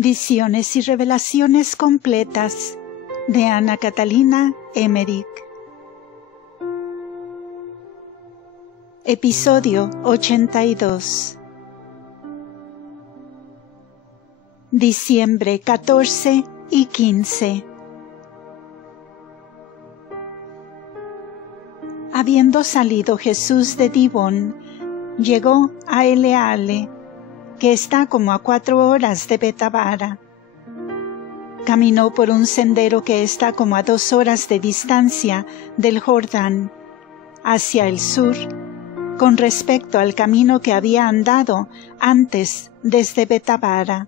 Visiones y revelaciones completas de Ana Catalina Emmerich. Episodio 82. Diciembre 14 y 15. Habiendo salido Jesús de Dibón, llegó a Eleale, que está como a 4 horas de Betabara. Caminó por un sendero que está como a 2 horas de distancia del Jordán, hacia el sur, con respecto al camino que había andado antes desde Betabara.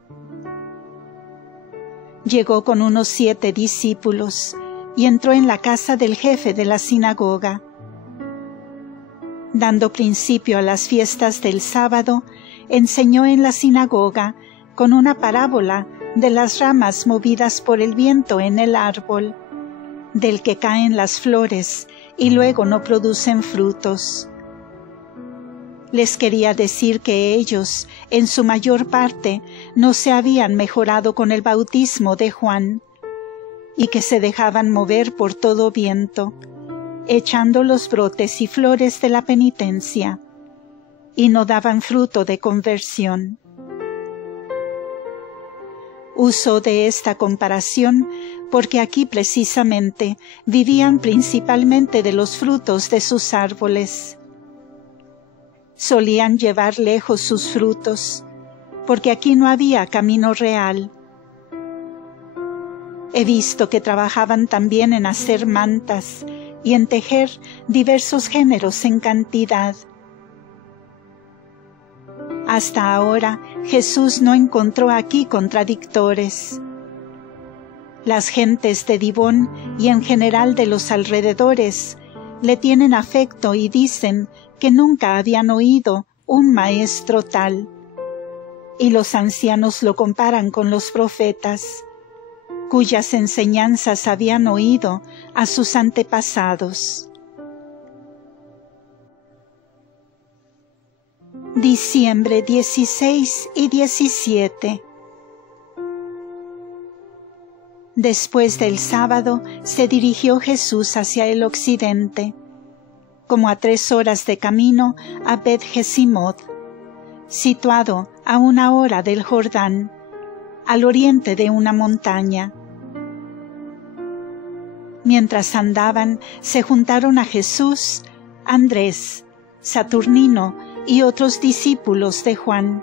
Llegó con unos 7 discípulos y entró en la casa del jefe de la sinagoga. Dando principio a las fiestas del sábado, enseñó en la sinagoga con una parábola de las ramas movidas por el viento en el árbol, del que caen las flores y luego no producen frutos. Les quería decir que ellos, en su mayor parte, no se habían mejorado con el bautismo de Juan, y que se dejaban mover por todo viento, echando los brotes y flores de la penitencia, y no daban fruto de conversión. Uso de esta comparación porque aquí precisamente vivían principalmente de los frutos de sus árboles. Solían llevar lejos sus frutos, porque aquí no había camino real. He visto que trabajaban también en hacer mantas y en tejer diversos géneros en cantidad. Hasta ahora Jesús no encontró aquí contradictores. Las gentes de Dibón y en general de los alrededores le tienen afecto y dicen que nunca habían oído un maestro tal, y los ancianos lo comparan con los profetas, cuyas enseñanzas habían oído a sus antepasados. Diciembre 16 y 17. Después del sábado se dirigió Jesús hacia el occidente, como a 3 horas de camino a Bet-Jesimot, situado a 1 hora del Jordán, al oriente de una montaña. Mientras andaban, se juntaron a Jesús, Andrés, Saturnino y otros discípulos de Juan.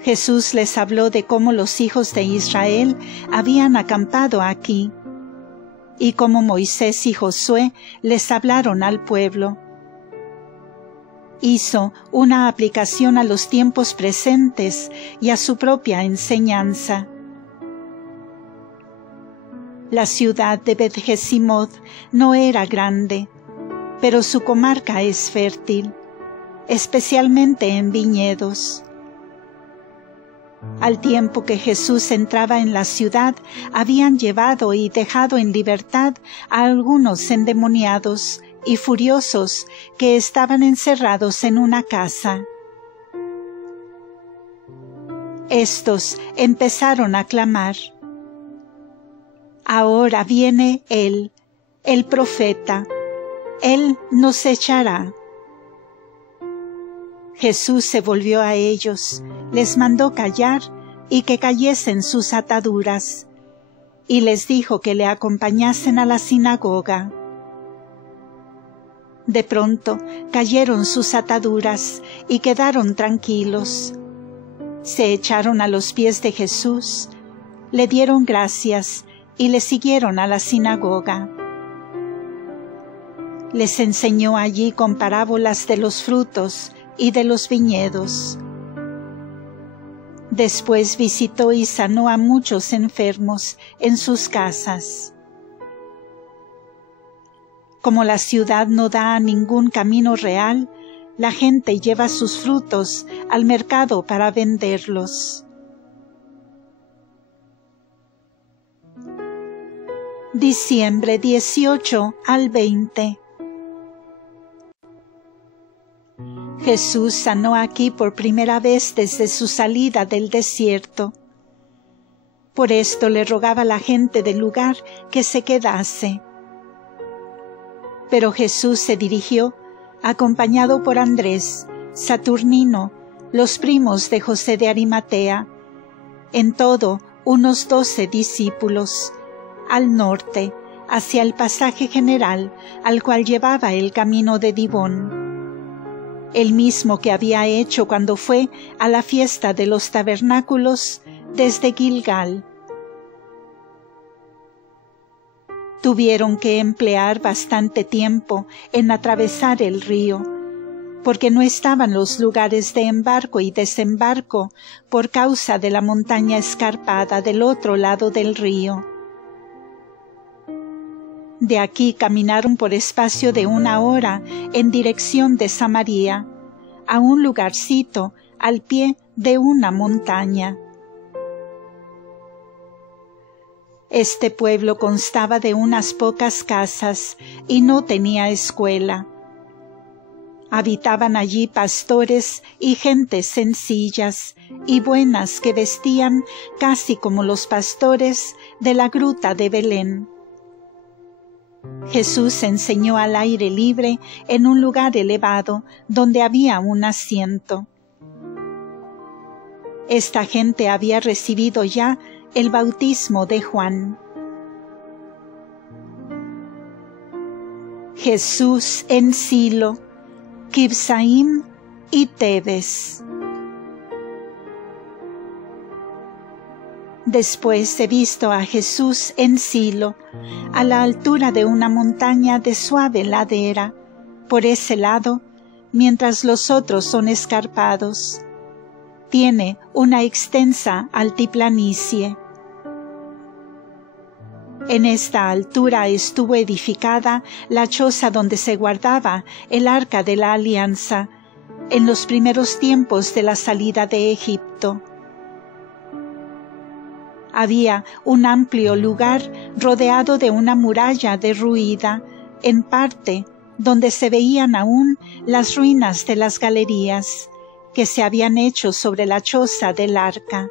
Jesús les habló de cómo los hijos de Israel habían acampado aquí, y cómo Moisés y Josué les hablaron al pueblo. Hizo una aplicación a los tiempos presentes y a su propia enseñanza. La ciudad de Bet-Jesimot no era grande, pero su comarca es fértil, especialmente en viñedos. Al tiempo que Jesús entraba en la ciudad, habían llevado y dejado en libertad a algunos endemoniados y furiosos que estaban encerrados en una casa. Estos empezaron a clamar: «Ahora viene Él, el profeta, Él nos echará». Jesús se volvió a ellos, les mandó callar y que cayesen sus ataduras, y les dijo que le acompañasen a la sinagoga. De pronto cayeron sus ataduras y quedaron tranquilos. Se echaron a los pies de Jesús, le dieron gracias y le siguieron a la sinagoga. Les enseñó allí con parábolas de los frutos y de los viñedos. Después visitó y sanó a muchos enfermos en sus casas. Como la ciudad no da a ningún camino real, la gente lleva sus frutos al mercado para venderlos. Diciembre 18 al 20. Jesús sanó aquí por primera vez desde su salida del desierto. Por esto le rogaba a la gente del lugar que se quedase. Pero Jesús se dirigió, acompañado por Andrés, Saturnino, los primos de José de Arimatea, en todo unos 12 discípulos, al norte, hacia el pasaje general al cual llevaba el camino de Dibón, el mismo que había hecho cuando fue a la fiesta de los tabernáculos desde Gilgal. Tuvieron que emplear bastante tiempo en atravesar el río, porque no estaban los lugares de embarco y desembarco por causa de la montaña escarpada del otro lado del río. De aquí caminaron por espacio de 1 hora en dirección de Samaria, a un lugarcito al pie de una montaña. Este pueblo constaba de unas pocas casas y no tenía escuela. Habitaban allí pastores y gentes sencillas y buenas que vestían casi como los pastores de la gruta de Belén. Jesús enseñó al aire libre en un lugar elevado donde había un asiento. Esta gente había recibido ya el bautismo de Juan. Jesús en Silo, Kibsaim y Tebes. Después he visto a Jesús en Silo, a la altura de una montaña de suave ladera, por ese lado, mientras los otros son escarpados. Tiene una extensa altiplanicie. En esta altura estuvo edificada la choza donde se guardaba el arca de la alianza, en los primeros tiempos de la salida de Egipto. Había un amplio lugar rodeado de una muralla derruida, en parte donde se veían aún las ruinas de las galerías que se habían hecho sobre la choza del arca.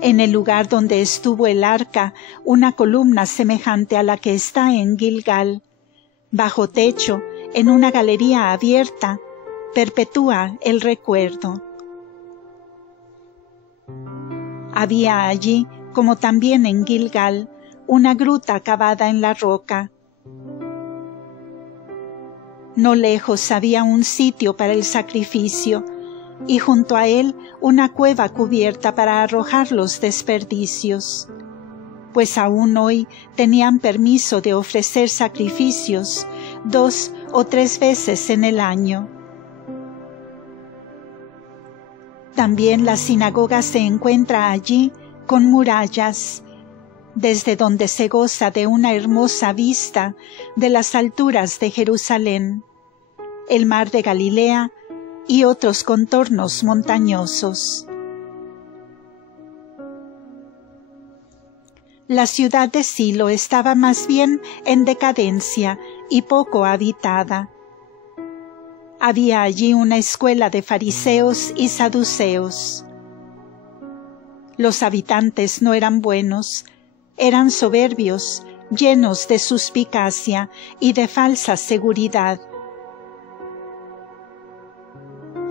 En el lugar donde estuvo el arca, una columna semejante a la que está en Gilgal, bajo techo, en una galería abierta, perpetúa el recuerdo. Había allí, como también en Gilgal, una gruta cavada en la roca. No lejos había un sitio para el sacrificio, y junto a él una cueva cubierta para arrojar los desperdicios, pues aún hoy tenían permiso de ofrecer sacrificios 2 o 3 veces en el año. También la sinagoga se encuentra allí con murallas, desde donde se goza de una hermosa vista de las alturas de Jerusalén, el mar de Galilea y otros contornos montañosos. La ciudad de Silo estaba más bien en decadencia y poco habitada. Había allí una escuela de fariseos y saduceos. Los habitantes no eran buenos, eran soberbios, llenos de suspicacia y de falsa seguridad.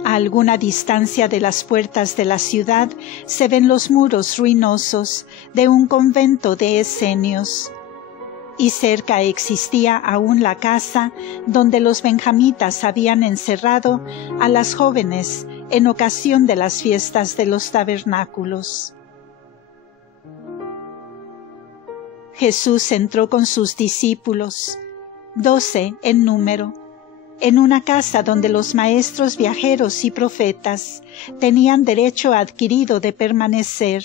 A alguna distancia de las puertas de la ciudad se ven los muros ruinosos de un convento de esenios, y cerca existía aún la casa donde los benjamitas habían encerrado a las jóvenes en ocasión de las fiestas de los tabernáculos. Jesús entró con sus discípulos, 12 en número, en una casa donde los maestros viajeros y profetas tenían derecho adquirido de permanecer.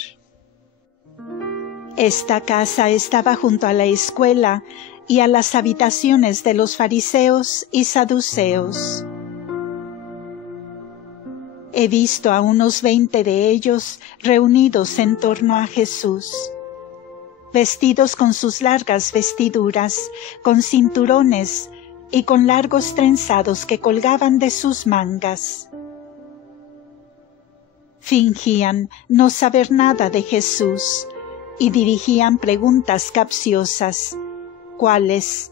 Esta casa estaba junto a la escuela y a las habitaciones de los fariseos y saduceos. He visto a unos 20 de ellos reunidos en torno a Jesús, vestidos con sus largas vestiduras, con cinturones y con largos trenzados que colgaban de sus mangas. Fingían no saber nada de Jesús y dirigían preguntas capciosas. ¿Cuáles?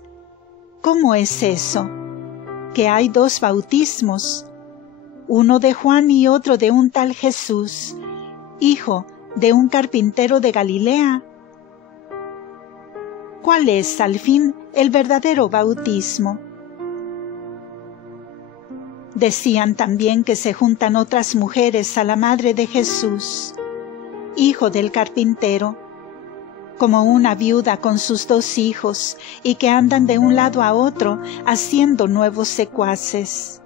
¿Cómo es eso? ¿Que hay dos bautismos? Uno de Juan y otro de un tal Jesús, hijo de un carpintero de Galilea. ¿Cuál es, al fin, el verdadero bautismo? Decían también que se juntan otras mujeres a la madre de Jesús, hijo del carpintero, como una viuda con sus 2 hijos, y que andan de un lado a otro haciendo nuevos secuaces.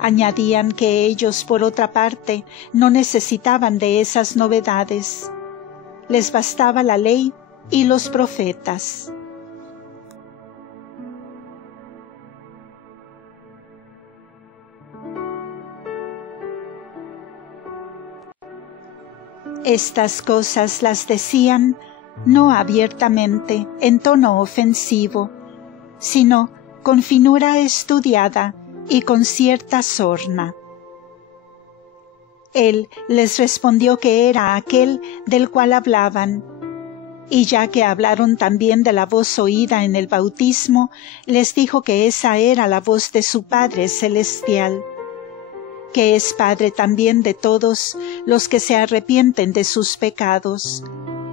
Añadían que ellos, por otra parte, no necesitaban de esas novedades. Les bastaba la ley y los profetas. Estas cosas las decían no abiertamente, en tono ofensivo, sino con finura estudiada y con cierta sorna. Él les respondió que era aquel del cual hablaban, y ya que hablaron también de la voz oída en el bautismo, les dijo que esa era la voz de su Padre Celestial, que es Padre también de todos los que se arrepienten de sus pecados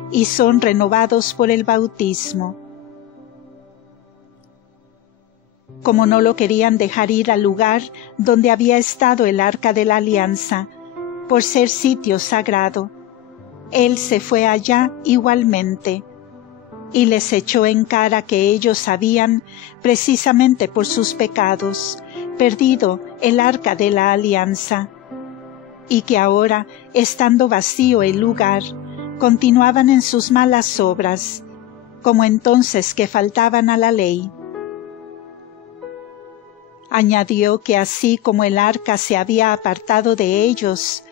y son renovados por el bautismo. Como no lo querían dejar ir al lugar donde había estado el arca de la alianza, por ser sitio sagrado, él se fue allá igualmente, y les echó en cara que ellos habían, precisamente por sus pecados, perdido el arca de la alianza, y que ahora, estando vacío el lugar, continuaban en sus malas obras, como entonces que faltaban a la ley. Añadió que así como el arca se había apartado de ellos,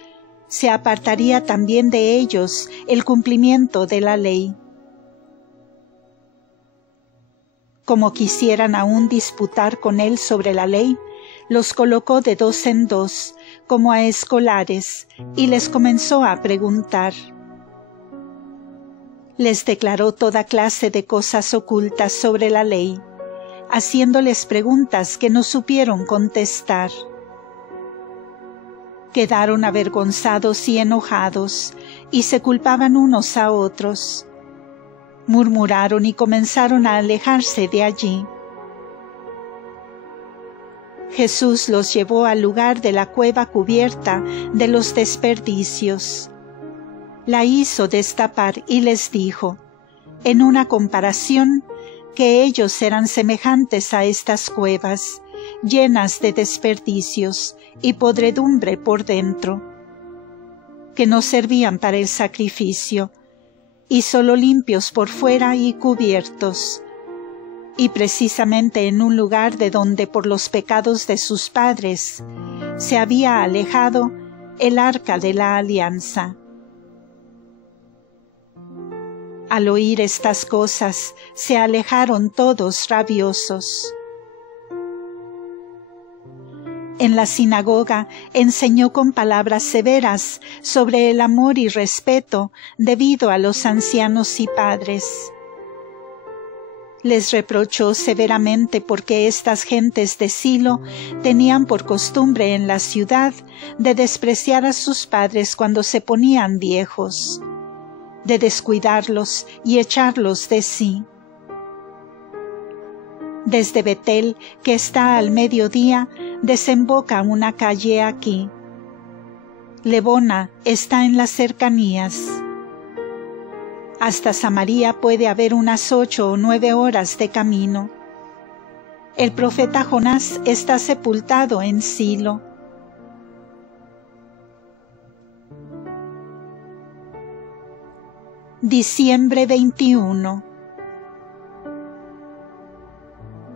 se apartaría también de ellos el cumplimiento de la ley. Como quisieran aún disputar con él sobre la ley, los colocó de 2 en 2, como a escolares, y les comenzó a preguntar. Les declaró toda clase de cosas ocultas sobre la ley, haciéndoles preguntas que no supieron contestar. Quedaron avergonzados y enojados, y se culpaban unos a otros. Murmuraron y comenzaron a alejarse de allí. Jesús los llevó al lugar de la cueva cubierta de los desperdicios. La hizo destapar y les dijo, en una comparación, que ellos eran semejantes a estas cuevas, llenas de desperdicios y podredumbre por dentro, que no servían para el sacrificio, y solo limpios por fuera y cubiertos, y precisamente en un lugar de donde por los pecados de sus padres se había alejado el arca de la alianza. Al oír estas cosas, se alejaron todos rabiosos. En la sinagoga enseñó con palabras severas sobre el amor y respeto debido a los ancianos y padres. Les reprochó severamente porque estas gentes de Silo tenían por costumbre en la ciudad de despreciar a sus padres cuando se ponían viejos, de descuidarlos y echarlos de sí. Desde Betel, que está al mediodía, desemboca una calle aquí. Lebona está en las cercanías. Hasta Samaria puede haber unas 8 o 9 horas de camino. El profeta Jonás está sepultado en Silo. Diciembre 21.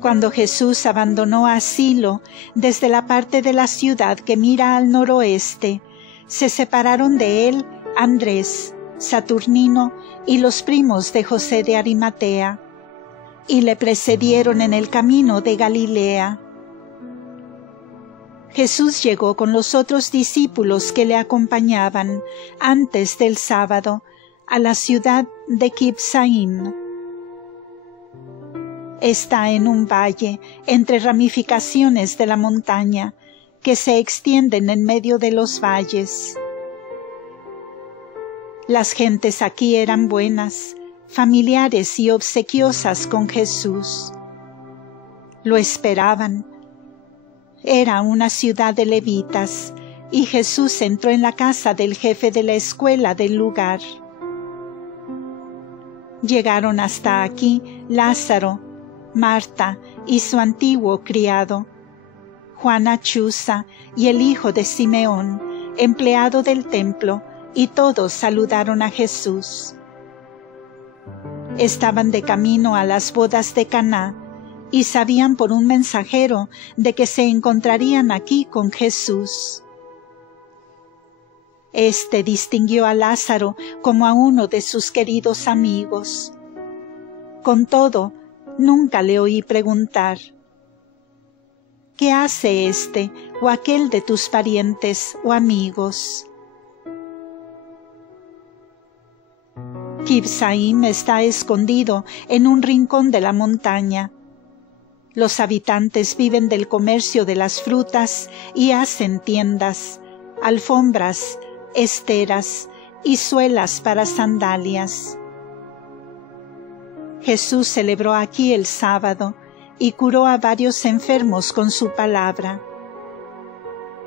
Cuando Jesús abandonó a Silo, desde la parte de la ciudad que mira al noroeste, se separaron de él Andrés, Saturnino y los primos de José de Arimatea. y le precedieron en el camino de Galilea. Jesús llegó con los otros discípulos que le acompañaban antes del sábado a la ciudad de Kibsaim. Está en un valle entre ramificaciones de la montaña que se extienden en medio de los valles. Las gentes aquí eran buenas, familiares y obsequiosas con Jesús. Lo esperaban. Era una ciudad de levitas, y Jesús entró en la casa del jefe de la escuela del lugar. Llegaron hasta aquí Lázaro, Marta y su antiguo criado, Juana Chuza y el hijo de Simeón, empleado del templo, y todos saludaron a Jesús. Estaban de camino a las bodas de Caná, y sabían por un mensajero de que se encontrarían aquí con Jesús. Este distinguió a Lázaro como a uno de sus queridos amigos. Con todo, nunca le oí preguntar: ¿qué hace este o aquel de tus parientes o amigos? Kibsaim está escondido en un rincón de la montaña. Los habitantes viven del comercio de las frutas y hacen tiendas, alfombras, esteras y suelas para sandalias. Jesús celebró aquí el sábado y curó a varios enfermos con su palabra.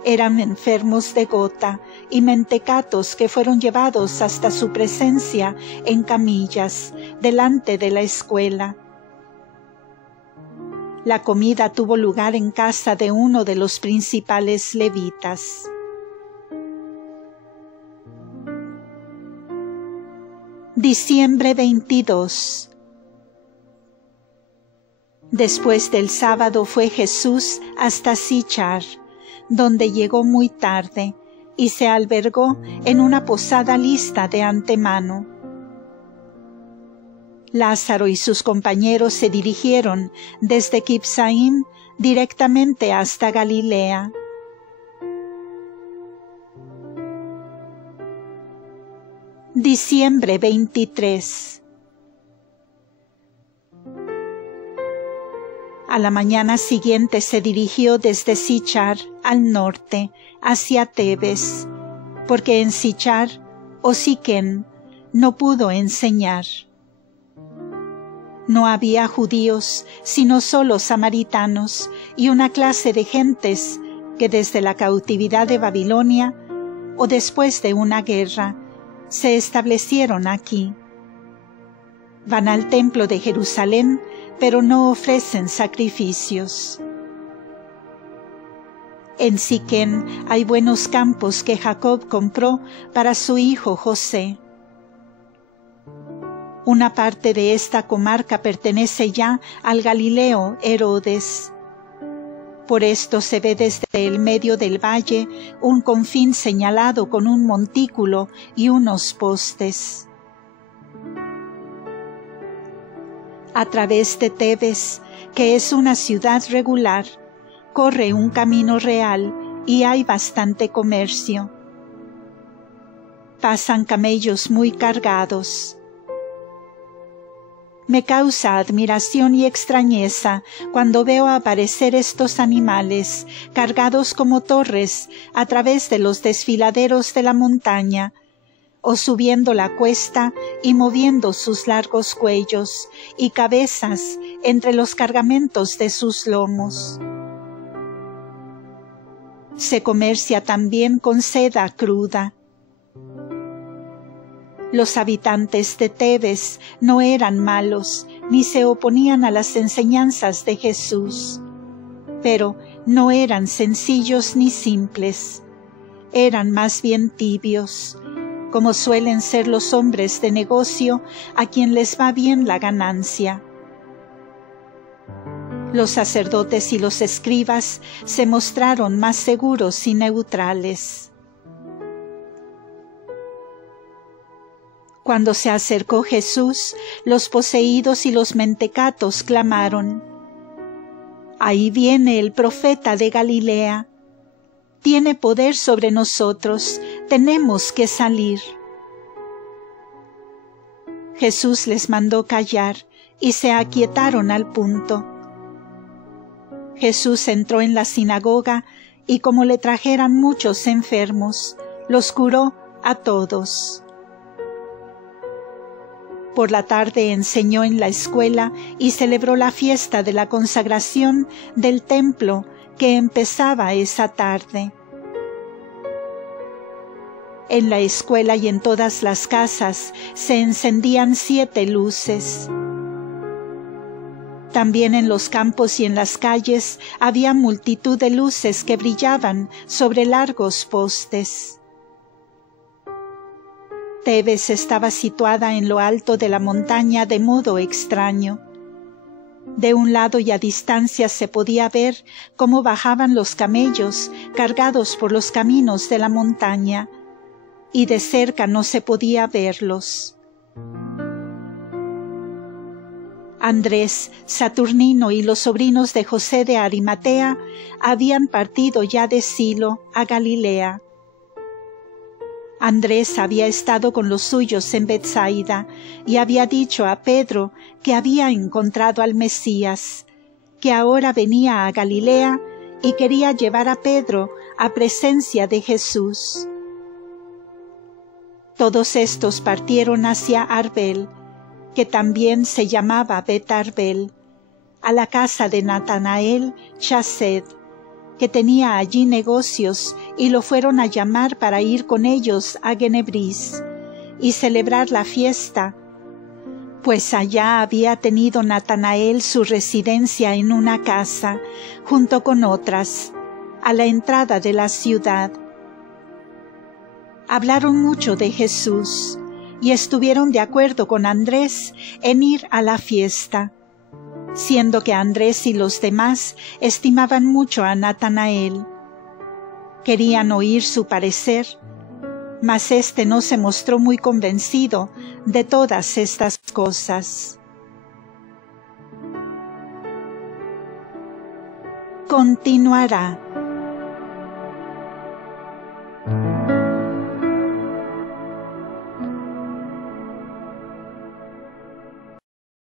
Eran enfermos de gota y mentecatos que fueron llevados hasta su presencia en camillas delante de la escuela. La comida tuvo lugar en casa de uno de los principales levitas. Diciembre 22. Después del sábado fue Jesús hasta Sichar, donde llegó muy tarde, y se albergó en una posada lista de antemano. Lázaro y sus compañeros se dirigieron desde Kibsaim directamente hasta Galilea. Diciembre 23. A la mañana siguiente se dirigió desde Sichar al norte, hacia Tebes, porque en Sichar o Siquén no pudo enseñar. No había judíos, sino solo samaritanos y una clase de gentes que desde la cautividad de Babilonia o después de una guerra se establecieron aquí. Van al templo de Jerusalén, pero no ofrecen sacrificios. En Siquén hay buenos campos que Jacob compró para su hijo José. Una parte de esta comarca pertenece ya al Galileo Herodes. Por esto se ve desde el medio del valle un confín señalado con un montículo y unos postes. A través de Tebes, que es una ciudad regular, corre un camino real y hay bastante comercio. Pasan camellos muy cargados. Me causa admiración y extrañeza cuando veo aparecer estos animales cargados como torres a través de los desfiladeros de la montaña, o subiendo la cuesta y moviendo sus largos cuellos y cabezas entre los cargamentos de sus lomos. Se comercia también con seda cruda. Los habitantes de Tebes no eran malos, ni se oponían a las enseñanzas de Jesús, pero no eran sencillos ni simples, eran más bien tibios, como suelen ser los hombres de negocio a quien les va bien la ganancia. Los sacerdotes y los escribas se mostraron más seguros y neutrales. Cuando se acercó Jesús, los poseídos y los mentecatos clamaron: «Ahí viene el profeta de Galilea. Tiene poder sobre nosotros, tenemos que salir». Jesús les mandó callar y se aquietaron al punto. Jesús entró en la sinagoga y como le trajeran muchos enfermos, los curó a todos. Por la tarde enseñó en la escuela y celebró la fiesta de la consagración del templo que empezaba esa tarde. En la escuela y en todas las casas se encendían 7 luces. También en los campos y en las calles había multitud de luces que brillaban sobre largos postes. Tebes estaba situada en lo alto de la montaña de modo extraño. De un lado y a distancia se podía ver cómo bajaban los camellos cargados por los caminos de la montaña, y de cerca no se podía verlos. Andrés, Saturnino y los sobrinos de José de Arimatea habían partido ya de Silo a Galilea. Andrés había estado con los suyos en Betsaida y había dicho a Pedro que había encontrado al Mesías, que ahora venía a Galilea y quería llevar a Pedro a presencia de Jesús. Todos estos partieron hacia Arbel, que también se llamaba Bet-Arbel, a la casa de Natanael Chased, que tenía allí negocios, y lo fueron a llamar para ir con ellos a Genebris y celebrar la fiesta, pues allá había tenido Natanael su residencia en una casa, junto con otras, a la entrada de la ciudad. Hablaron mucho de Jesús, y estuvieron de acuerdo con Andrés en ir a la fiesta, siendo que Andrés y los demás estimaban mucho a Natanael. Querían oír su parecer, mas éste no se mostró muy convencido de todas estas cosas. Continuará.